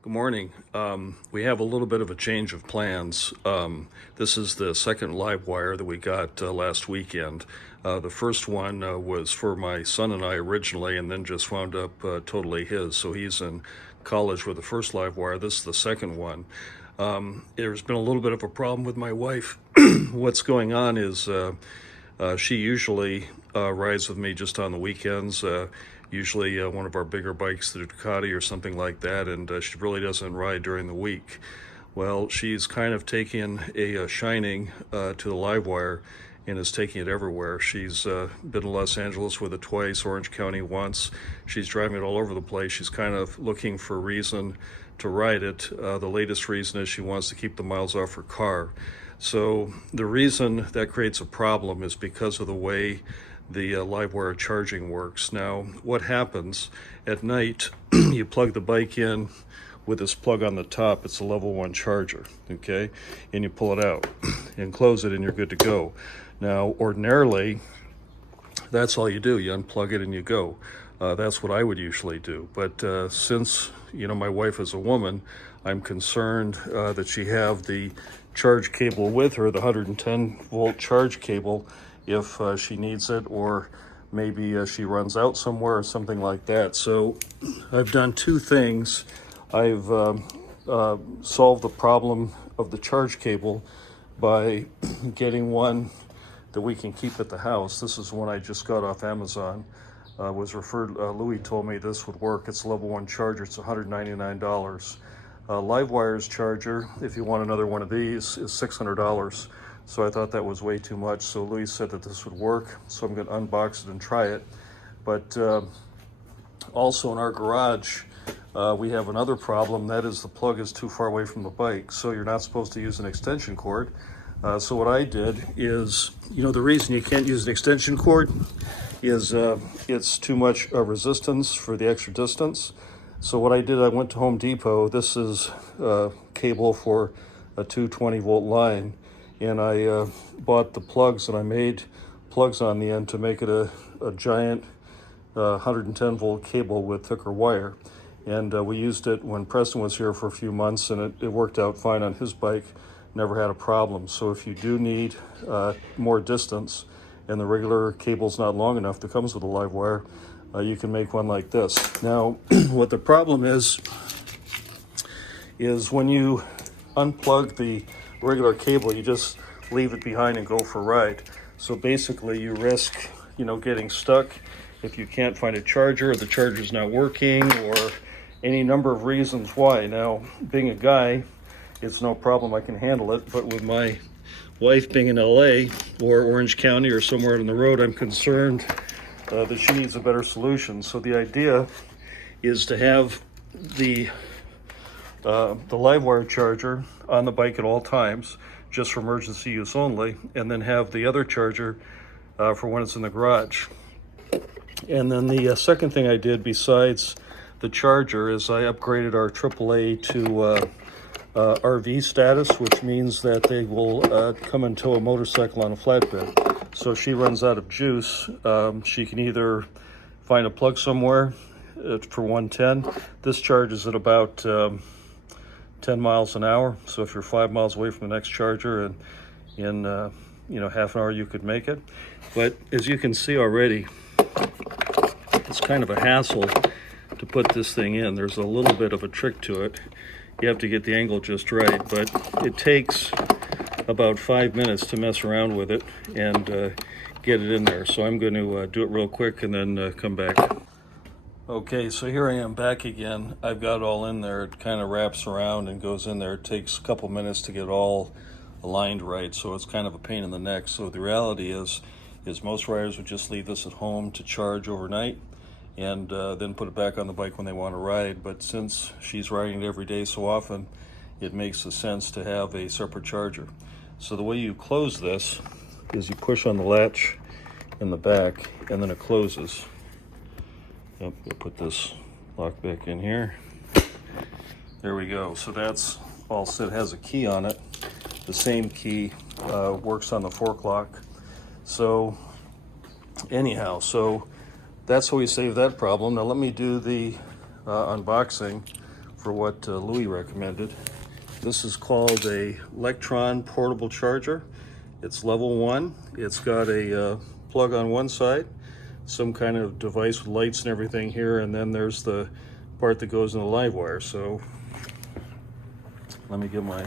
Good morning. We have a little bit of a change of plans. This is the second LiveWire that we got last weekend. The first one was for my son and I originally, and then just wound up totally his. So he's in college with the first LiveWire. This is the second one. There's been a little bit of a problem with my wife. What's going on is she usually rides with me just on the weekends. Usually one of our bigger bikes, the Ducati or something like that, and she really doesn't ride during the week. Well, she's kind of taken a shining to the LiveWire and is taking it everywhere. She's been to Los Angeles with it twice, Orange County once. She's driving it all over the place. She's kind of looking for a reason to ride it. The latest reason is she wants to keep the miles off her car. So the reason that creates a problem is because of the way the LiveWire charging works. Now, what happens at night, you plug the bike in with this plug on the top. It's a level 1 charger, okay? And you pull it out and close it and you're good to go. Now, ordinarily, that's all you do. You unplug it and you go. That's what I would usually do. But since, my wife is a woman, I'm concerned that she have the charge cable with her, the 110 volt charge cable, if she needs it, or maybe she runs out somewhere or something like that. So I've done two things. I've solved the problem of the charge cable by getting one that we can keep at the house. This is one I just got off Amazon. Was referred, Louis told me this would work. It's a level 1 charger. It's $199. LiveWire's charger, if you want another one of these, is $600. So I thought that was way too much. So Louis said that this would work. So I'm going to unbox it and try it. But also in our garage, we have another problem. That is the plug is too far away from the bike. So you're not supposed to use an extension cord. So what I did is, the reason you can't use an extension cord is it's too much resistance for the extra distance. So what I did, I went to Home Depot. This is cable for a 220 volt line. And I bought the plugs, and I made plugs on the end to make it a giant 110 volt cable with thicker wire. And we used it when Preston was here for a few months, and it worked out fine on his bike. Never had a problem. So if you do need more distance and the regular cable's not long enough that comes with a LiveWire, you can make one like this. Now, what the problem is when you unplug the regular cable, you just leave it behind and go for a ride. So basically you risk, getting stuck if you can't find a charger, or the charger's not working, or any number of reasons why. Now, being a guy, it's no problem, I can handle it, but with my wife being in LA or Orange County or somewhere on the road, I'm concerned that she needs a better solution. So the idea is to have the LiveWire charger on the bike at all times, just for emergency use only, and then have the other charger for when it's in the garage. And then the second thing I did besides the charger is I upgraded our AAA to RV status, which means that they will come and tow a motorcycle on a flatbed. So if she runs out of juice, she can either find a plug somewhere for 110. This charges at about 10 miles an hour. So if you're 5 miles away from the next charger, and in half an hour you could make it. But as you can see already, it's kind of a hassle to put this thing in. There's a little bit of a trick to it. You have to get the angle just right, but it takes about 5 minutes to mess around with it and get it in there. So I'm going to do it real quick and then come back. Okay, so here I am back again. I've got it all in there. It kind of wraps around and goes in there. It takes a couple minutes to get it all aligned right, so it's kind of a pain in the neck. So the reality is most riders would just leave this at home to charge overnight and then put it back on the bike when they want to ride. But since she's riding it every day so often, it makes sense to have a separate charger. So the way you close this is you push on the latch in the back, and then it closes. Yep, we'll put this lock back in here. There we go. So that's all set. It has a key on it. The same key works on the fork lock. So anyhow, so that's how we save that problem. Now let me do the unboxing for what Louis recommended. This is called a Electron portable charger. It's level 1. It's got a plug on one side, some kind of device with lights and everything here, and then there's the part that goes in the LiveWire. So let me get my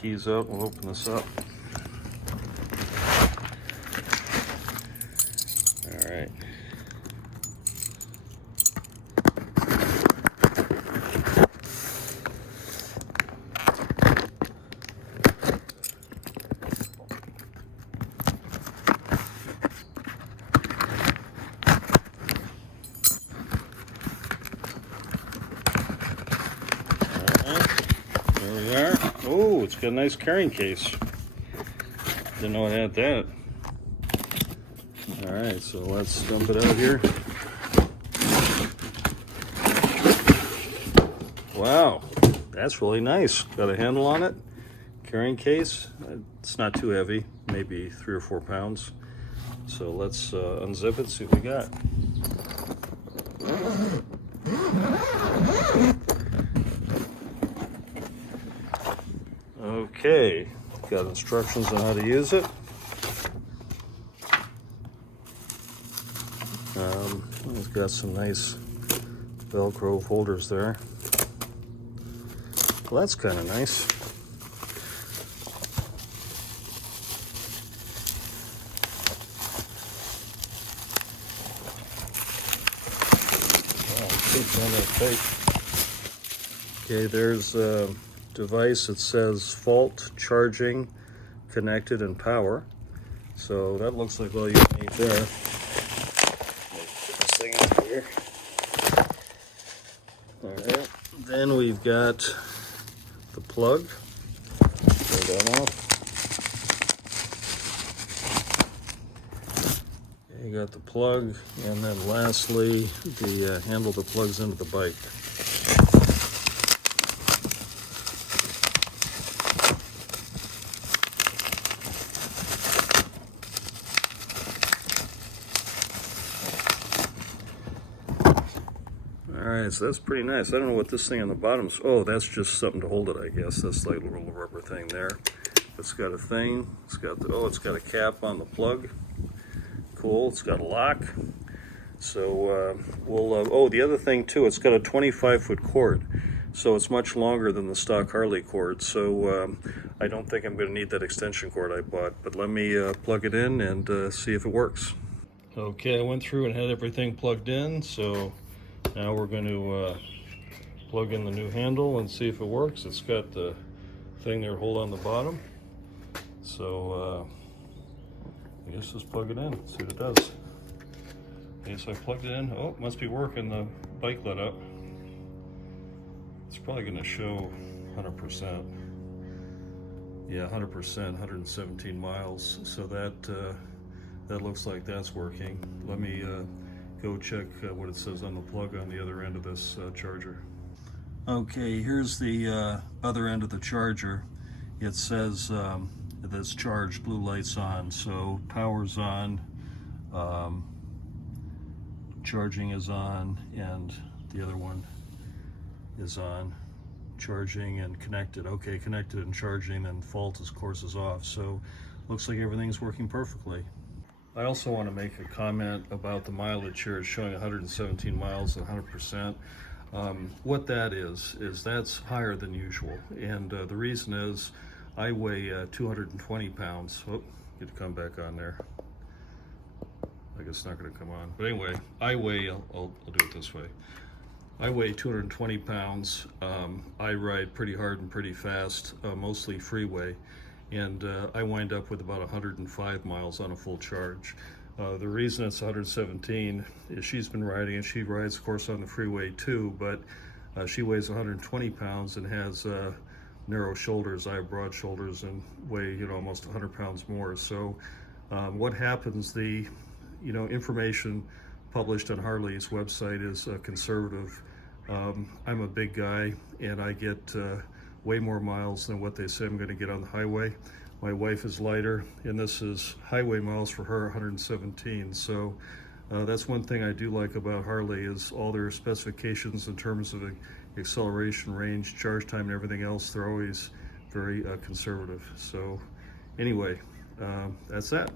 keys out. We'll open this up. All right. There we are. Oh, it's got a nice carrying case. Didn't know it had that. All right, so let's dump it out here. Wow, that's really nice. Got a handle on it, carrying case. It's not too heavy, maybe 3 or 4 pounds. So let's unzip it, see what we got. Okay, got instructions on how to use it. It's got some nice Velcro holders there. Well, that's kind of nice. Okay, there's a device that says fault, charging, connected, and power. So that looks like all you need there. Put this thing up here. All right. Then we've got the plug. Pull that off. You got the plug, and then lastly, the handle that plugs into the bike. Alright, so that's pretty nice. I don't know what this thing on the bottom is. Oh, that's just something to hold it, I guess. That's like a little rubber thing there. It's got a thing. It's got the, it's got a cap on the plug. Cool. It's got a lock. So oh, the other thing too, it's got a 25-foot cord. So it's much longer than the stock Harley cord. So I don't think I'm going to need that extension cord I bought. But let me plug it in and see if it works. Okay, I went through and had everything plugged in. So now we're going to plug in the new handle and see if it works. It's got the thing there, hold on the bottom. So I guess just plug it in, see what it does. Okay, so I plugged it in. Oh, it must be working. The bike lit up. It's probably going to show 100%. Yeah, 100%, 117 miles. So that looks like that's working. Let me go check what it says on the plug on the other end of this charger. Okay, here's the other end of the charger. It says that's charged, blue light's on, so power's on, charging is on, and the other one is on, charging and connected. Okay, connected and charging, and fault of course is off, so looks like everything's working perfectly. I also want to make a comment about the mileage here. It's showing 117 miles and 100%. What that is that's higher than usual, and the reason is I weigh 220 pounds. Oh, get to come back on there. I guess it's not going to come on. But anyway, I weigh, I'll do it this way. I weigh 220 pounds. I ride pretty hard and pretty fast, mostly freeway. And I wind up with about 105 miles on a full charge. The reason it's 117 is she's been riding, and she rides, of course, on the freeway too, but she weighs 120 pounds and has narrow shoulders. I have broad shoulders and weigh, almost 100 pounds more. So what happens, the information published on Harley's website is conservative. I'm a big guy, and I get way more miles than what they say I'm going to get on the highway. My wife is lighter, and this is highway miles for her, 117. So that's one thing I do like about Harley is all their specifications in terms of acceleration, range, charge time, and everything else. They're always very conservative. So anyway, that's that.